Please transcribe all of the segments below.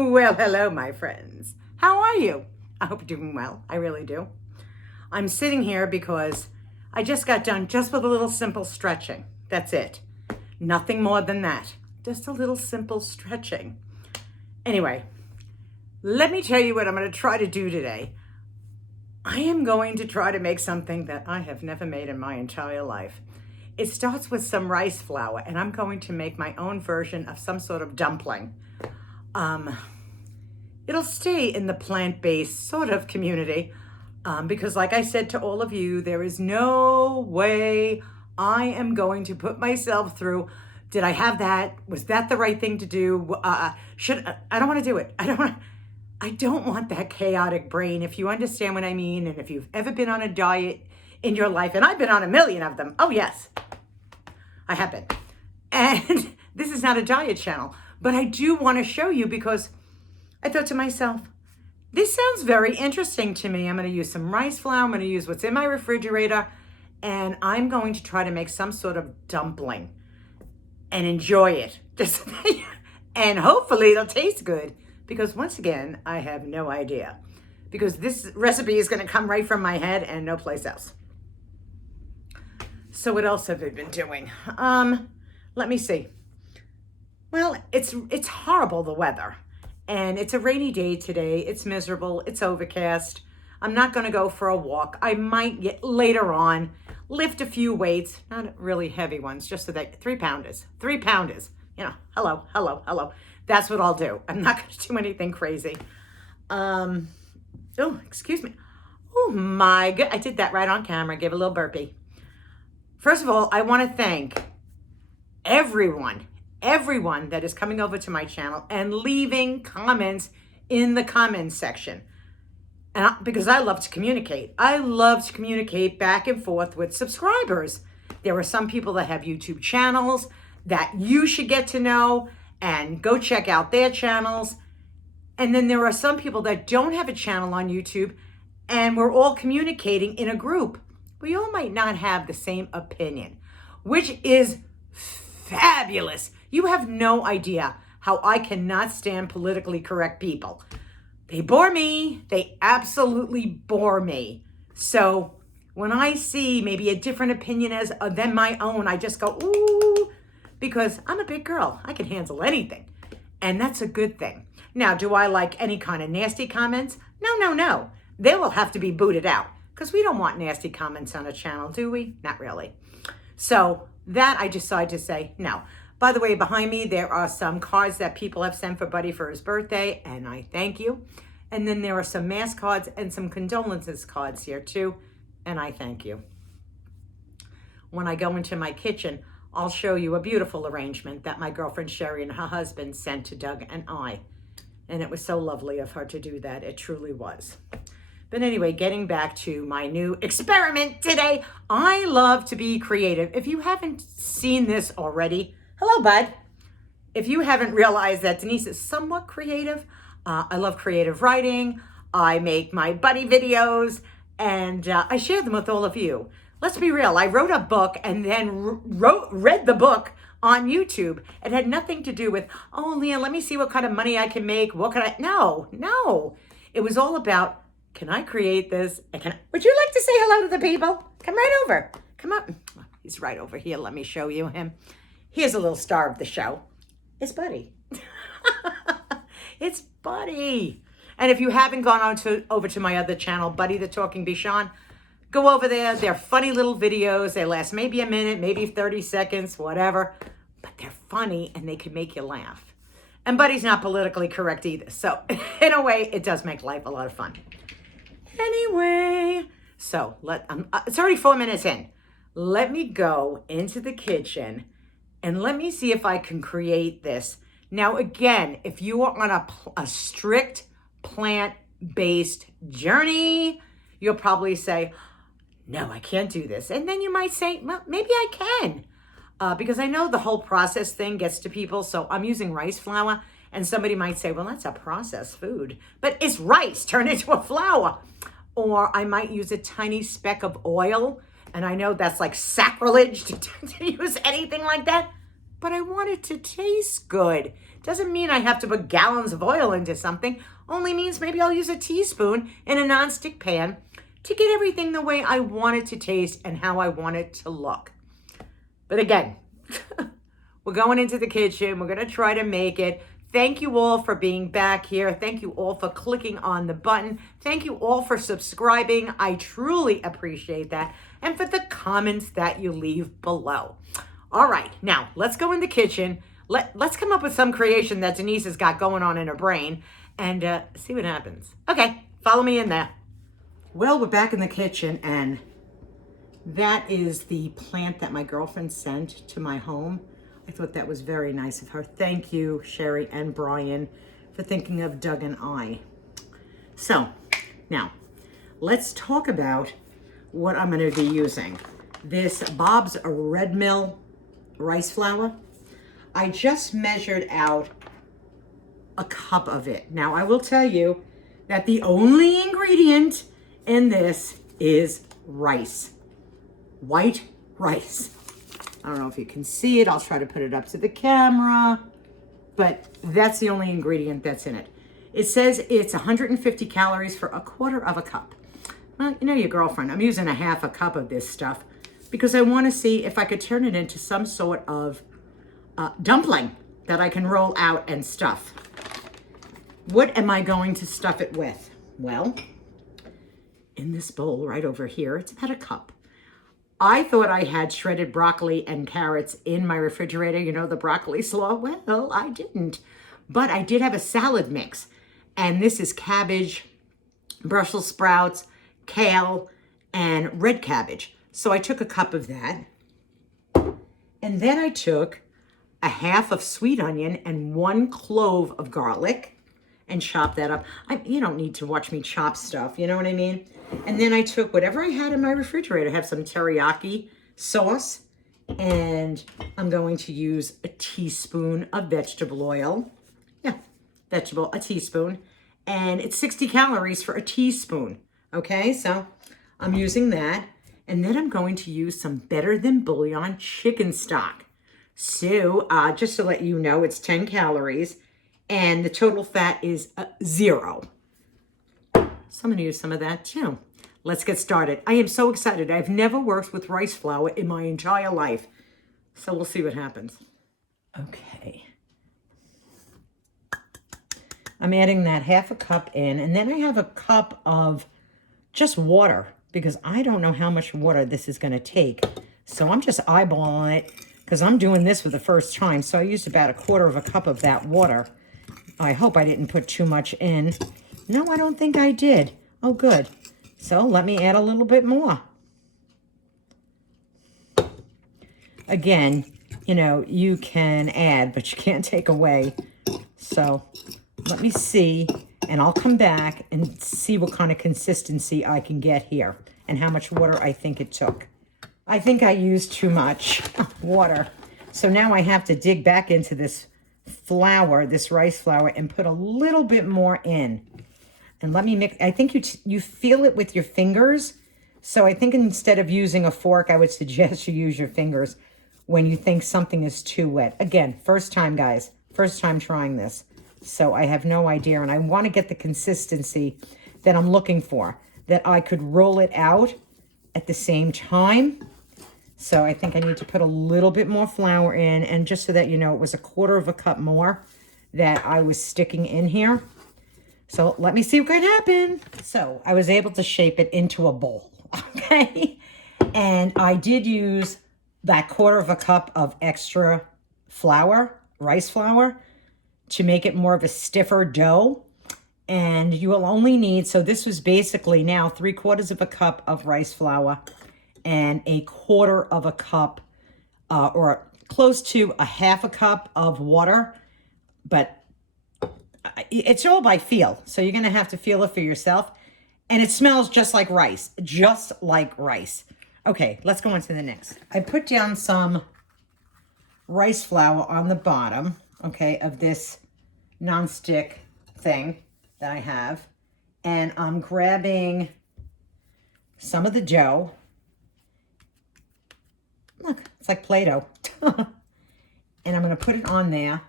Well, hello, my friends. How are you? I hope you're doing well. I really do. I'm sitting here because I just got done just with a little simple stretching. That's it. Nothing more than that. Just a little simple stretching. Anyway, let me tell you what I'm going to try to do today. I am going to try to make something that I have never made in my entire life. It starts with some rice flour, and I'm going to make my own version of some sort of dumpling. It'll stay in the plant-based sort of community because like I said to all of you, there is no way I am going to put myself through, did I have that? Was that the right thing to do? I don't want to do it. I don't want that chaotic brain, if you understand what I mean. And if you've ever been on a diet in your life, and I've been on a million of them. Oh yes, I have been. And this is not a diet channel. But I do want to show you because I thought to myself, this sounds very interesting to me. I'm going to use some rice flour. I'm going to use what's in my refrigerator. And I'm going to try to make some sort of dumpling and enjoy it. And hopefully it'll taste good. Because once again, I have no idea. Because this recipe is going to come right from my head and no place else. So what else have I been doing? Let me see. Well, it's horrible, the weather, and it's a rainy day today. It's miserable. It's overcast. I'm not going to go for a walk. I might get later on lift a few weights, not really heavy ones, just so that 3 pounders, hello. That's what I'll do. I'm not going to do anything crazy. Oh, excuse me. Oh my God. I did that right on camera. Give a little burpee. First of all, I want to thank everyone that is coming over to my channel and leaving comments in the comments section. And because I love to communicate. I love to communicate back and forth with subscribers. There are some people that have YouTube channels that you should get to know and go check out their channels. And then there are some people that don't have a channel on YouTube and we're all communicating in a group. We all might not have the same opinion, which is fabulous. You have no idea how I cannot stand politically correct people. They bore me. They absolutely bore me. So when I see maybe a different opinion than my own, I just go, ooh, because I'm a big girl. I can handle anything. And that's a good thing. Now, do I like any kind of nasty comments? No. They will have to be booted out because we don't want nasty comments on a channel, do we? Not really. So that I decide to say no. By the way, behind me, there are some cards that people have sent for Buddy for his birthday, and I thank you. And then there are some mass cards and some condolences cards here too, and I thank you. When I go into my kitchen, I'll show you a beautiful arrangement that my girlfriend Sherry and her husband sent to Doug and I. And it was so lovely of her to do that. It truly was. But anyway, getting back to my new experiment today, I love to be creative. If you haven't seen this already, hello, bud. If you haven't realized that Denise is somewhat creative, I love creative writing. I make my buddy videos and I share them with all of you. Let's be real. I wrote a book and then read the book on YouTube. It had nothing to do with, oh, Leah, let me see what kind of money I can make. What can I? No. It was all about, can I create this? Would you like to say hello to the people? Come right over. Come up. He's right over here. Let me show you him. Here's a little star of the show. It's Buddy. It's Buddy. And if you haven't gone over to my other channel, Buddy the Talking Bichon, go over there. They're funny little videos. They last maybe a minute, maybe 30 seconds, whatever. But they're funny and they can make you laugh. And Buddy's not politically correct either. So in a way, it does make life a lot of fun. Anyway, so it's already 4 minutes in. Let me go into the kitchen and let me see if I can create this. Now, again, if you are on a strict plant-based journey, you'll probably say, no, I can't do this. And then you might say, well, maybe I can. Because I know the whole process thing gets to people. So I'm using rice flour. And somebody might say, well, that's a processed food. But it's rice turned into a flour. Or I might use a tiny speck of oil. And I know that's like sacrilege to use anything like that. But I want it to taste good. Doesn't mean I have to put gallons of oil into something. Only means maybe I'll use a teaspoon in a nonstick pan to get everything the way I want it to taste and how I want it to look. But again, we're going into the kitchen. We're going to try to make it. Thank you all for being back here. Thank you all for clicking on the button. Thank you all for subscribing. I truly appreciate that. And for the comments that you leave below. All right, now let's go in the kitchen. Let's come up with some creation that Denise has got going on in her brain and see what happens. Okay, follow me in there. Well, we're back in the kitchen, and that is the plant that my girlfriend sent to my home. I thought that was very nice of her. Thank you, Sherry and Brian, for thinking of Doug and I. So, now, let's talk about what I'm going to be using. This Bob's Red Mill rice flour. I just measured out a cup of it. Now, I will tell you that the only ingredient in this is rice. White rice. I don't know if you can see it. I'll try to put it up to the camera, but that's the only ingredient that's in it. It says it's 150 calories for a quarter of a cup. Well, you know your girlfriend. I'm using a half a cup of this stuff because I want to see if I could turn it into some sort of dumpling that I can roll out and stuff. What am I going to stuff it with? Well, in this bowl right over here, it's about a cup. I thought I had shredded broccoli and carrots in my refrigerator, you know, the broccoli slaw. Well, I didn't. But I did have a salad mix. And this is cabbage, Brussels sprouts, kale, and red cabbage. So I took a cup of that. And then I took a half of sweet onion and 1 clove of garlic and chopped that up. You don't need to watch me chop stuff, you know what I mean? And then I took whatever I had in my refrigerator. I have some teriyaki sauce, and I'm going to use a teaspoon of vegetable oil. Yeah, a teaspoon. And it's 60 calories for a teaspoon. Okay, so I'm using that. And then I'm going to use some Better Than Bouillon chicken stock. So just to let you know, it's 10 calories. And the total fat is 0. So I'm going to use some of that too. Let's get started. I am so excited. I've never worked with rice flour in my entire life. So we'll see what happens. Okay. I'm adding that half a cup in. And then I have a cup of just water because I don't know how much water this is going to take. So I'm just eyeballing it because I'm doing this for the first time. So I used about a quarter of a cup of that water. I hope I didn't put too much in. No, I don't think I did. Oh, good. So let me add a little bit more. Again, you know, you can add, but you can't take away. So let me see, and I'll come back and see what kind of consistency I can get here and how much water I think it took. I think I used too much water. So now I have to dig back into this flour, this rice flour, and put a little bit more in. And let me mix. I think you feel it with your fingers. So I think instead of using a fork, I would suggest you use your fingers when you think something is too wet. Again, first time, guys. First time trying this. So I have no idea. And I want to get the consistency that I'm looking for, that I could roll it out at the same time. So I think I need to put a little bit more flour in. And just so that you know, it was a quarter of a cup more that I was sticking in here. So let me see what could happen. So I was able to shape it into a bowl, okay? And I did use that quarter of a cup of extra flour, rice flour, to make it more of a stiffer dough. And you will only need, so this was basically now 3/4 of a cup of rice flour and a quarter of a cup or close to a half a cup of water, but it's all by feel. So you're going to have to feel it for yourself. And it smells just like rice, just like rice. Okay, let's go on to the next. I put down some rice flour on the bottom, okay, of this nonstick thing that I have. And I'm grabbing some of the dough. Look, it's like Play-Doh. And I'm going to put it on there.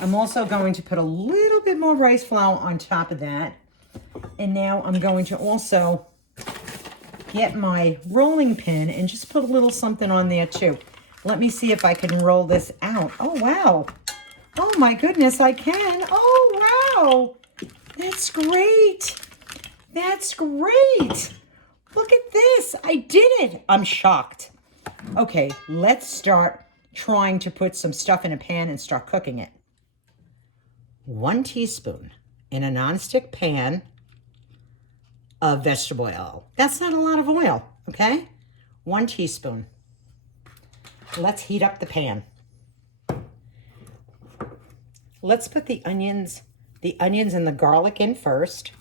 I'm also going to put a little bit more rice flour on top of that. And now I'm going to also get my rolling pin and just put a little something on there too. Let me see if I can roll this out. Oh, wow. Oh, my goodness, I can. Oh, wow. That's great. That's great. Look at this. I did it. I'm shocked. Okay, let's start trying to put some stuff in a pan and start cooking it. 1 teaspoon in a nonstick pan of vegetable oil. That's not a lot of oil, okay? 1 teaspoon. Let's heat up the pan. Let's put the onions and the garlic in first.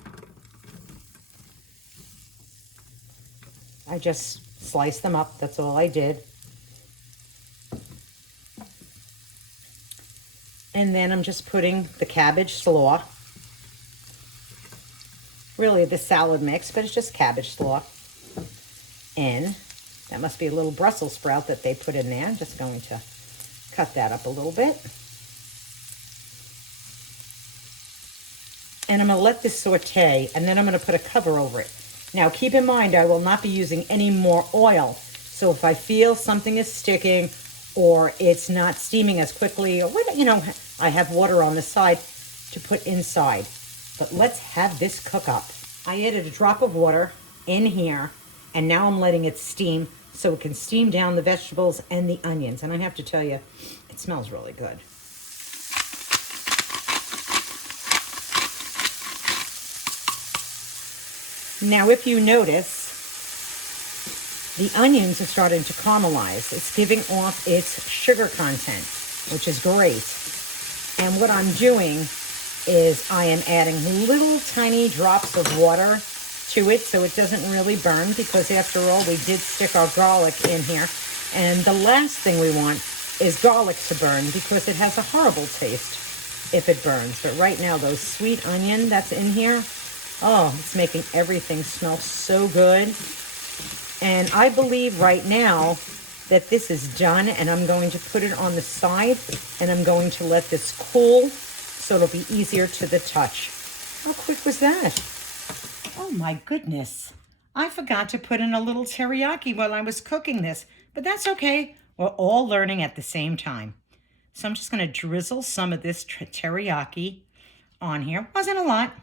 I just sliced them up, that's all I did. And then I'm just putting the cabbage slaw. Really the salad mix, but it's just cabbage slaw in. That must be a little Brussels sprout that they put in there. I'm just going to cut that up a little bit. And I'm going to let this saute, and then I'm going to put a cover over it. Now, keep in mind, I will not be using any more oil. So if I feel something is sticking or it's not steaming as quickly, or what, you know, I have water on the side to put inside. But let's have this cook up. I added a drop of water in here, and now I'm letting it steam so it can steam down the vegetables and the onions. And I have to tell you, it smells really good. Now, if you notice, the onions are starting to caramelize. It's giving off its sugar content, which is great. And what I'm doing is I am adding little tiny drops of water to it so it doesn't really burn, because after all, we did stick our garlic in here. And the last thing we want is garlic to burn, because it has a horrible taste if it burns. But right now, those sweet onion that's in here, oh, it's making everything smell so good. And I believe right now that this is done, and I'm going to put it on the side, and I'm going to let this cool so it'll be easier to the touch. How quick was that? Oh my goodness. I forgot to put in a little teriyaki while I was cooking this, but that's okay. We're all learning at the same time. So I'm just going to drizzle some of this teriyaki on here. Wasn't a lot.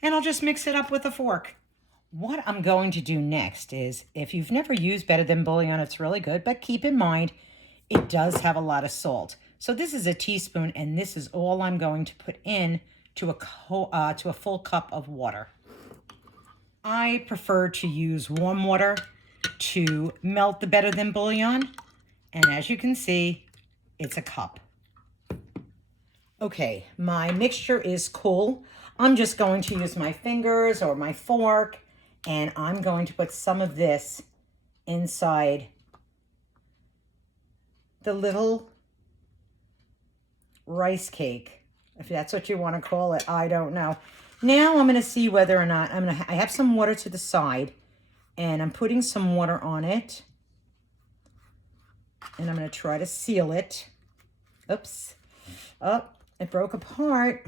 And I'll just mix it up with a fork. What I'm going to do next is, if you've never used Better Than Bouillon, it's really good, but keep in mind, it does have a lot of salt. So this is a teaspoon, and this is all I'm going to put in to a full cup of water. I prefer to use warm water to melt the Better Than Bouillon, and as you can see, it's a cup. Okay, my mixture is cool. I'm just going to use my fingers or my fork, and I'm going to put some of this inside the little rice cake, if that's what you want to call it. I don't know. Now I'm going to see whether or not I have some water to the side, and I'm putting some water on it, and I'm going to try to seal it. Oops. Oh, it broke apart.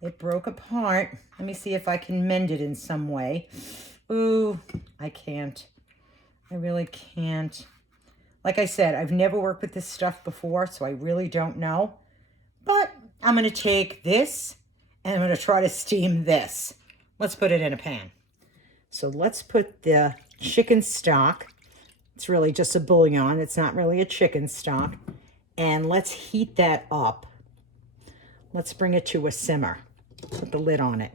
It broke apart. Let me see if I can mend it in some way. Ooh, I can't. I really can't. Like I said, I've never worked with this stuff before, so I really don't know. But I'm going to take this, and I'm going to try to steam this. Let's put it in a pan. So let's put the chicken stock. It's really just a bouillon. It's not really a chicken stock. And let's heat that up. Let's bring it to a simmer. Put the lid on it.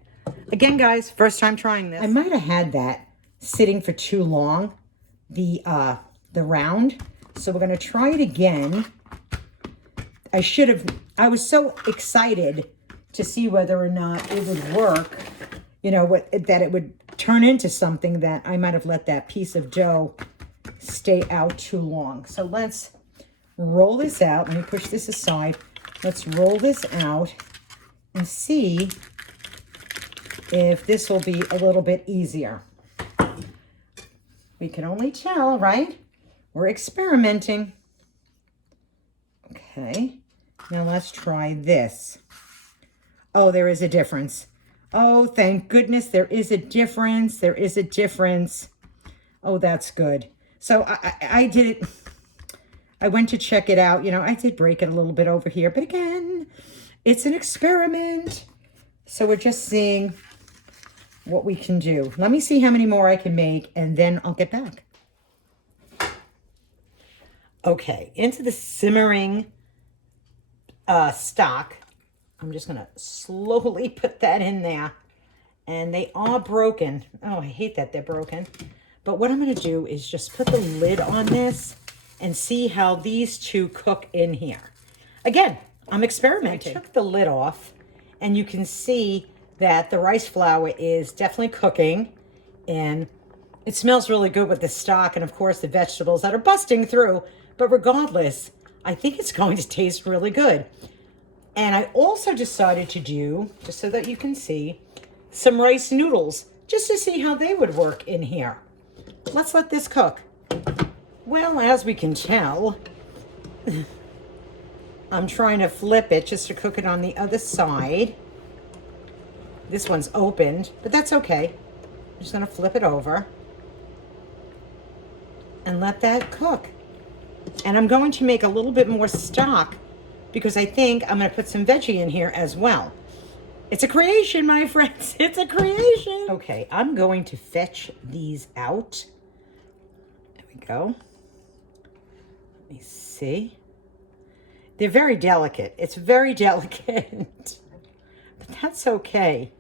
Again, guys, first time trying this. I might have had that sitting for too long, the round. So we're going to try it again. I was so excited to see whether or not it would work, you know, that it would turn into something, that I might have let that piece of dough stay out too long. So let's roll this out. Let me push this aside. Let's roll this out and see if this will be a little bit easier. We can only tell, right? We're experimenting. Okay, Now let's try this. Oh, there is a difference. Oh, thank goodness there is a difference. There is a difference. Oh, that's good. So I did it. I went to check it out. You know, I did break it a little bit over here. But again, it's an experiment. So we're just seeing what we can do. Let me see how many more I can make, and then I'll get back. Okay, into the simmering stock. I'm just going to slowly put that in there. And they are broken. Oh, I hate that they're broken. But what I'm going to do is just put the lid on this and see how these two cook in here. Again, I'm experimenting. I took the lid off, and you can see that the rice flour is definitely cooking. And it smells really good with the stock and, of course, the vegetables that are busting through. But regardless, I think it's going to taste really good. And I also decided to do, just so that you can see, some rice noodles, just to see how they would work in here. Let's let this cook. Well, as we can tell, I'm trying to flip it just to cook it on the other side. This one's opened, but that's okay. I'm just going to flip it over and let that cook. And I'm going to make a little bit more stock because I think I'm going to put some veggie in here as well. It's a creation, my friends. It's a creation. Okay, I'm going to fetch these out. There we go. Let me see. They're very delicate. It's very delicate. But that's okay.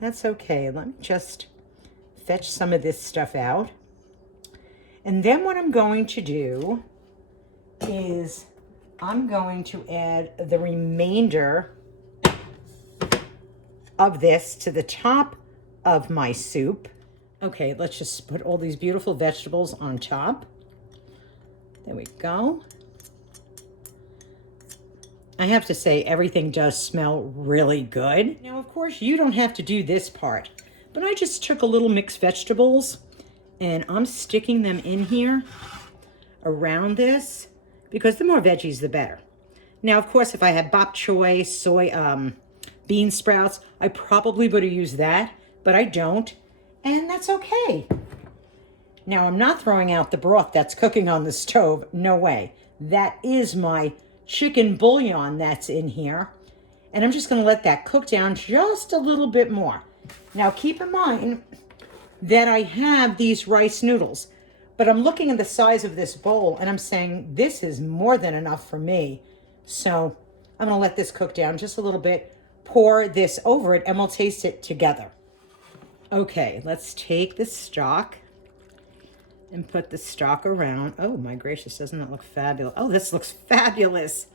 That's okay. Let me just fetch some of this stuff out. And then what I'm going to do is I'm going to add the remainder of this to the top of my soup. Okay, let's just put all these beautiful vegetables on top. There we go. I have to say, everything does smell really good. Now, of course, you don't have to do this part, but I just took a little mixed vegetables and I'm sticking them in here around this because the more veggies, the better. Now, of course, if I had bok choy, bean sprouts, I probably would have used that, but I don't, and that's okay. Now, I'm not throwing out the broth that's cooking on the stove. No way. That is my chicken bouillon that's in here, and I'm just going to let that cook down just a little bit more. Now, keep in mind that I have these rice noodles, but I'm looking at the size of this bowl, and I'm saying this is more than enough for me. So I'm going to let this cook down just a little bit, pour this over it, and we'll taste it together. Okay, let's take the stock and put the stock around. Oh my gracious, doesn't that look fabulous? Oh, this looks fabulous.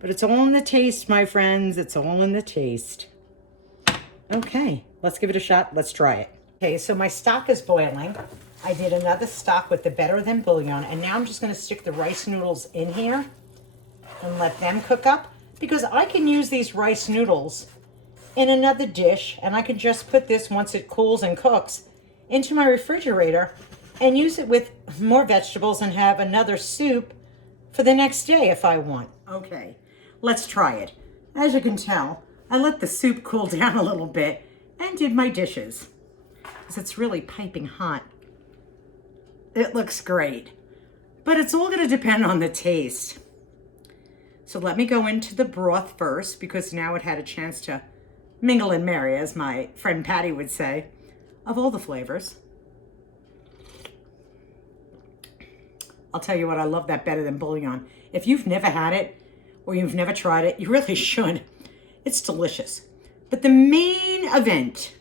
But it's all in the taste, my friends. It's all in the taste. Okay, let's give it a shot. Let's try it. Okay, so my stock is boiling. I did another stock with the better than bouillon, and now I'm just going to stick the rice noodles in here and let them cook up, because I can use these rice noodles in another dish, and I can just put this, once it cools and cooks, into my refrigerator and use it with more vegetables and have another soup for the next day if I want. Okay, let's try it. As you can tell, I let the soup cool down a little bit and did my dishes because it's really piping hot. It looks great, but it's all going to depend on the taste. So let me go into the broth first, because now it had a chance to mingle and marry, as my friend Patty would say, of all the flavors. I'll tell you what, I love that better than bouillon. If you've never had it or you've never tried it, you really should. It's delicious. But the main event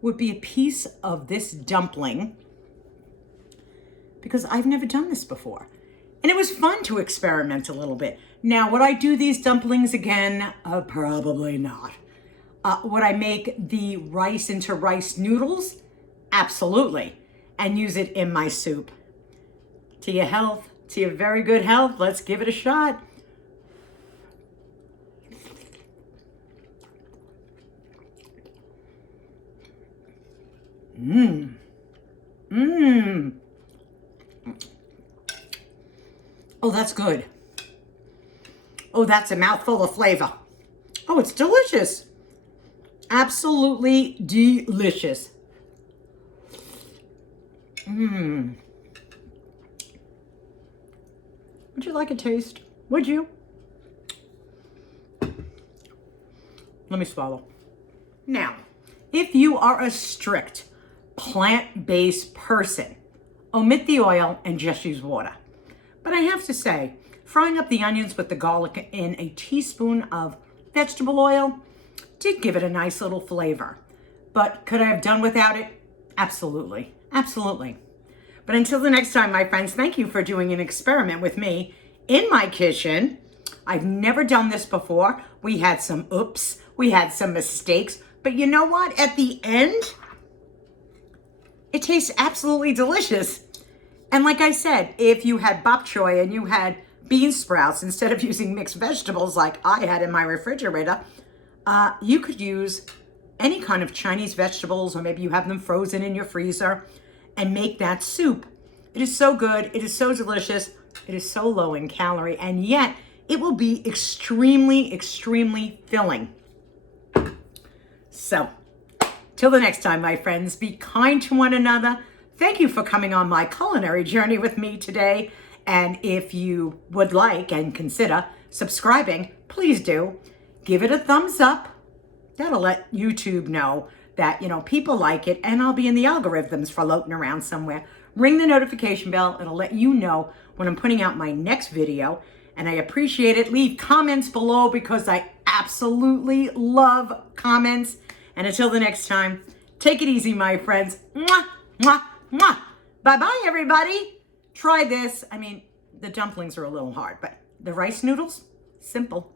would be a piece of this dumpling, because I've never done this before. And it was fun to experiment a little bit. Now, would I do these dumplings again? Probably not. Would I make the rice into rice noodles? Absolutely. And use it in my soup. To your health, to your very good health, let's give it a shot. Oh, that's good. Oh, that's a mouthful of flavor. Oh, it's delicious. Absolutely delicious. Mmm. Would you like a taste? Would you? Let me swallow. Now, if you are a strict plant-based person, omit the oil and just use water. But I have to say, frying up the onions with the garlic in a teaspoon of vegetable oil did give it a nice little flavor. But could I have done without it? Absolutely. Absolutely. But until the next time, my friends, thank you for doing an experiment with me in my kitchen. I've never done this before. We had some oops, we had some mistakes, but you know what? At the end, it tastes absolutely delicious. And like I said, if you had bok choy and you had bean sprouts instead of using mixed vegetables like I had in my refrigerator, you could use any kind of Chinese vegetables, or maybe you have them frozen in your freezer, and make that soup. It is so good. It is so delicious. It is so low in calorie, and yet it will be extremely, extremely filling. So, till the next time, my friends, be kind to one another. Thank you for coming on my culinary journey with me today. And if you would like and consider subscribing, please do. Give it a thumbs up. That'll let YouTube know that, people like it, and I'll be in the algorithms floating around somewhere. Ring the notification bell. It'll let you know when I'm putting out my next video, and I appreciate it. Leave comments below because I absolutely love comments. And until the next time, take it easy, my friends. Mwah, mwah, mwah. Bye-bye, everybody. Try this. I mean, the dumplings are a little hard, but the rice noodles, simple.